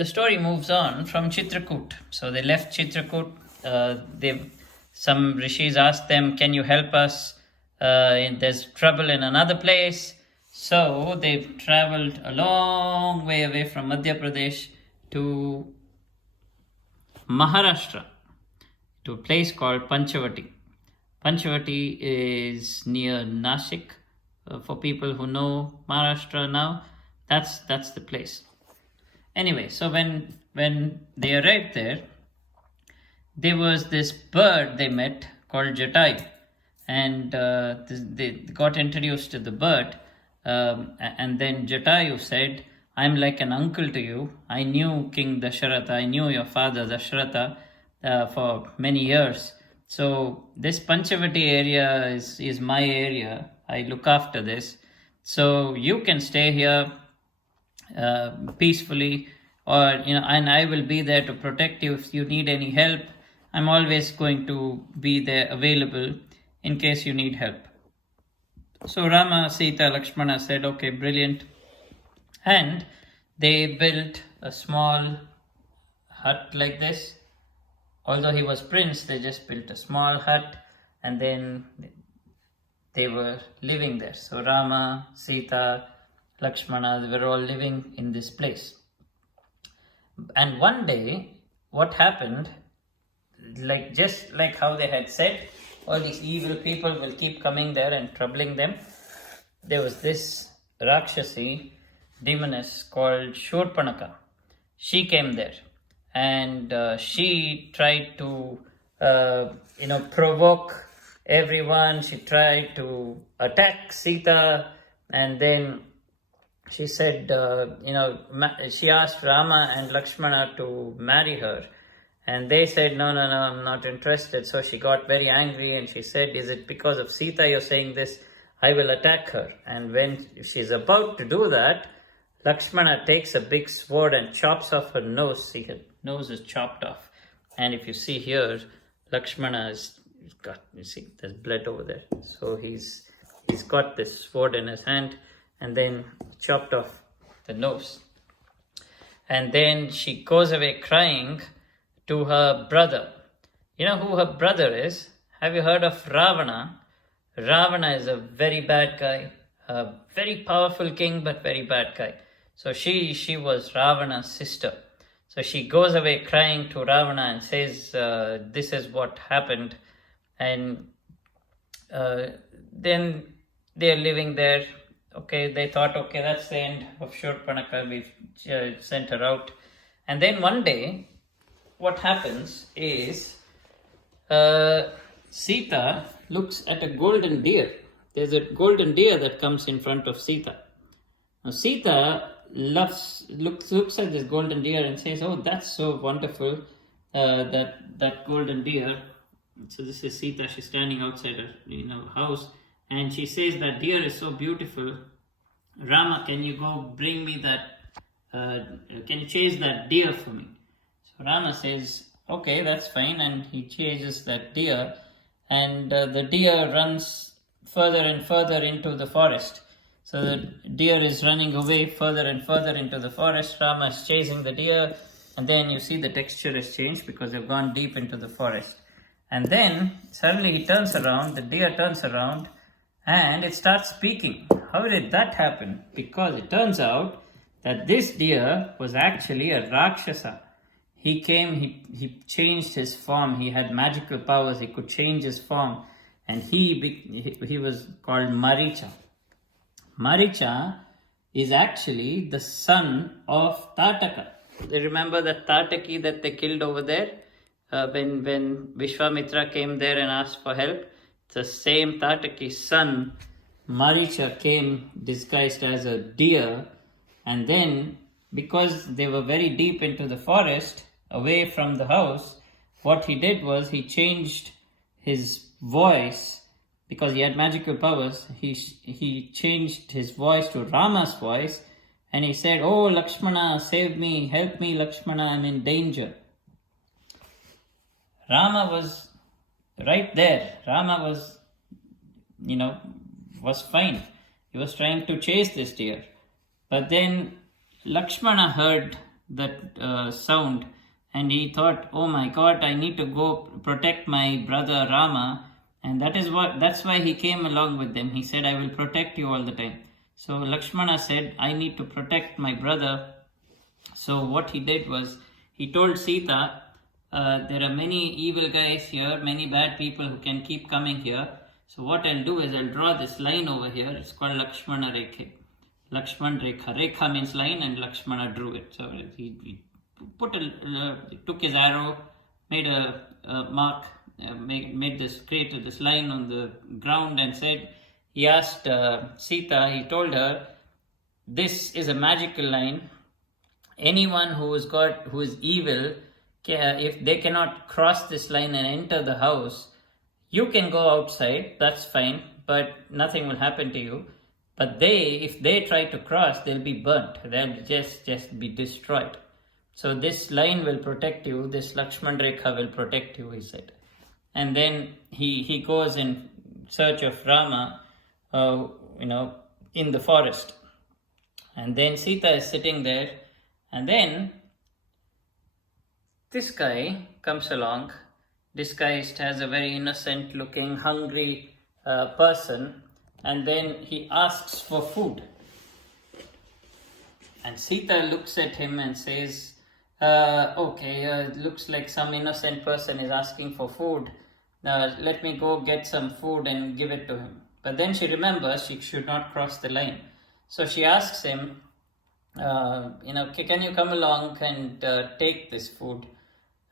the story moves on from Chitrakoot. So they left Chitrakoot. Some rishis asked them, "Can you help us? There's trouble in another place." So they've traveled a long way away from Madhya Pradesh to Maharashtra, to a place called Panchavati. Panchavati is near Nashik. For people who know Maharashtra now, that's the place. Anyway, so when they arrived there was this bird they met called Jatai, and they got introduced to the bird, and then Jatayu said, "I'm like an uncle to you. I knew King Dasharatha. I knew your father Dasharatha for many years. So this Panchavati area is my area. I look after this. So you can stay here peacefully, or and I will be there to protect you if you need any help. I'm always going to be there available in case you need help." So Rama, Sita, Lakshmana said, "Okay, brilliant." And they built a small hut like this. Although he was prince, they just built a small hut, and then they were living there. So Rama, Sita, Lakshmana, they were all living in this place. And one day, what happened, just like how they had said, all these evil people will keep coming there and troubling them. There was this Rakshasi, demoness called Shurpanaka. She came there, and she tried to provoke everyone. She tried to attack Sita, and then she said, she asked Rama and Lakshmana to marry her, and they said, no, I'm not interested. So she got very angry, and she said, "Is it because of Sita you're saying this? I will attack her." And when she's about to do that, Lakshmana takes a big sword and chops off her nose. See, her nose is chopped off. And if you see here, Lakshmana has got, you see, there's blood over there. So he's got this sword in his hand, and then chopped off the nose. And then she goes away crying to her brother. You know who her brother is? Have you heard of Ravana? Ravana is a very bad guy, a very powerful king, but very bad guy. So she was Ravana's sister. So she goes away crying to Ravana and says, this is what happened. And then they're living there. Okay, they thought, okay, that's the end of Shurpanaka. We've sent her out. And then one day, what happens is Sita looks at a golden deer. There's a golden deer that comes in front of Sita. Now Sita looks at this golden deer and says, "Oh, that's so wonderful, that golden deer." So this is Sita. She's standing outside her house, and she says, "That deer is so beautiful. Rama, can you go bring me that? Can you chase that deer for me?" So Rama says, "Okay, that's fine," and he chases that deer, and the deer runs further and further into the forest. So the deer is running away further and further into the forest. Rama is chasing the deer, and then you see the texture has changed because they've gone deep into the forest. And then suddenly he turns around, the deer turns around, and it starts speaking. How did that happen? Because it turns out that this deer was actually a Rakshasa. He came, he changed his form. He had magical powers. He could change his form, and he was called Maricha. Maricha is actually the son of Tataka. They remember that Tataki that they killed over there when Vishwamitra came there and asked for help. The same Tataki's son, Maricha, came disguised as a deer, and then because they were very deep into the forest, away from the house, what he did was he changed his voice. Because he had magical powers, he changed his voice to Rama's voice, and he said, "Oh, Lakshmana, save me, help me, Lakshmana, I'm in danger." Rama was right there. Rama was fine. He was trying to chase this deer. But then Lakshmana heard that sound, and he thought, oh my god, I need to go protect my brother Rama, and that's why he came along with them. He said, I will protect you all the time. So Lakshmana said, I need to protect my brother. So what he did was, he told Sita, there are many evil guys here, many bad people who can keep coming here. So what I'll do is I'll draw this line over here. It's called Lakshmana Rekha. Lakshman Rekha. Rekha means line, and Lakshmana drew it. So he took his arrow, made a mark, created this line on the ground, and said, he asked Sita, he told her, this is a magical line. Anyone who is evil, if they cannot cross this line and enter the house, you can go outside, that's fine, but nothing will happen to you. But if they try to cross, they'll be burnt. They'll just be destroyed. So this line will protect you. This Lakshman Rekha will protect you, he said. And then he goes in search of Rama, in the forest. And then Sita is sitting there. And then this guy comes along, disguised as a very innocent looking, hungry person. And then he asks for food. And Sita looks at him and says, it looks like some innocent person is asking for food. Let me go get some food and give it to him. But then she remembers she should not cross the line. So she asks him, can you come along and take this food?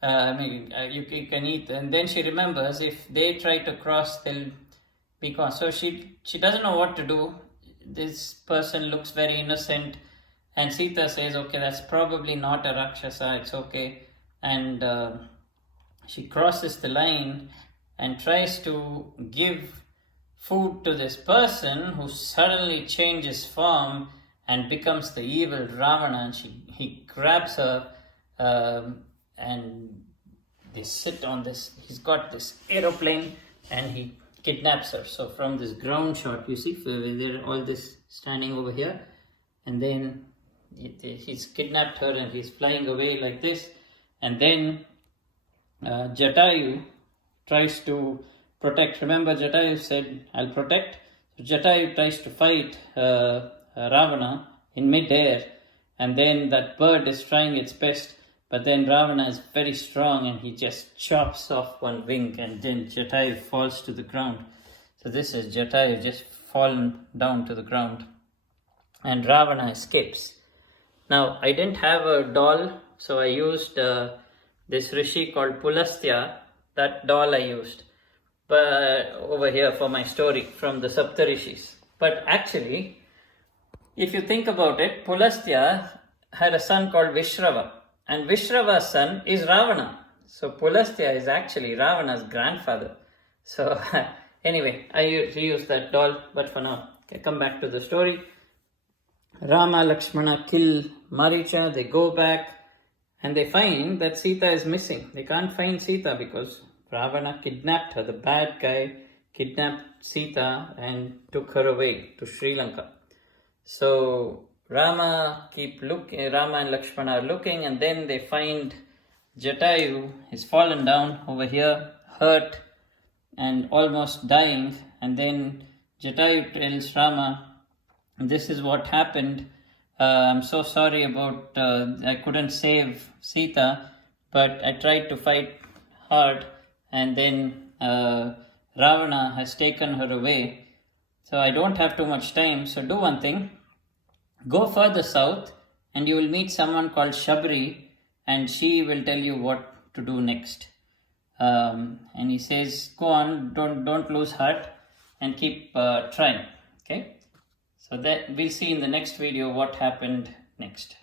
You can eat. And then she remembers, if they try to cross, they'll be gone. So she doesn't know what to do. This person looks very innocent. And Sita says, okay, that's probably not a Rakshasa, it's okay. And she crosses the line and tries to give food to this person, who suddenly changes form and becomes the evil Ravana. And he grabs her and they sit on this. He's got this aeroplane and he kidnaps her. So from this ground shot, you see, they're all this standing over here, and then he's kidnapped her and he's flying away like this. And then Jatayu tries to protect. Remember, Jatayu said, I'll protect. So Jatayu tries to fight Ravana in mid-air, and then that bird is trying its best, but then Ravana is very strong and he just chops off one wing, and then Jatayu falls to the ground. So this is Jatayu just fallen down to the ground, and Ravana escapes. Now, I didn't have a doll, so I used this rishi called Pulastya. That doll I used over here for my story from the Saptarishis. But actually, if you think about it, Pulastya had a son called Vishrava, and Vishrava's son is Ravana. So Pulastya is actually Ravana's grandfather. So anyway, I reused that doll, but for now, okay, come back to the story. Rama, Lakshmana kill Maricha, they go back and they find that Sita is missing. They can't find Sita because Ravana kidnapped her. The bad guy kidnapped Sita and took her away to Sri Lanka. So Rama and Lakshmana are looking, and then they find Jatayu is fallen down over here, hurt and almost dying. And then Jatayu tells Rama, this is what happened. I'm so sorry about, I couldn't save Sita, but I tried to fight hard, and then Ravana has taken her away. So I don't have too much time. So do one thing. Go further south and you will meet someone called Shabri, and she will tell you what to do next. And he says, go on, don't lose heart and keep trying. Okay. So that we'll see in the next video what happened next.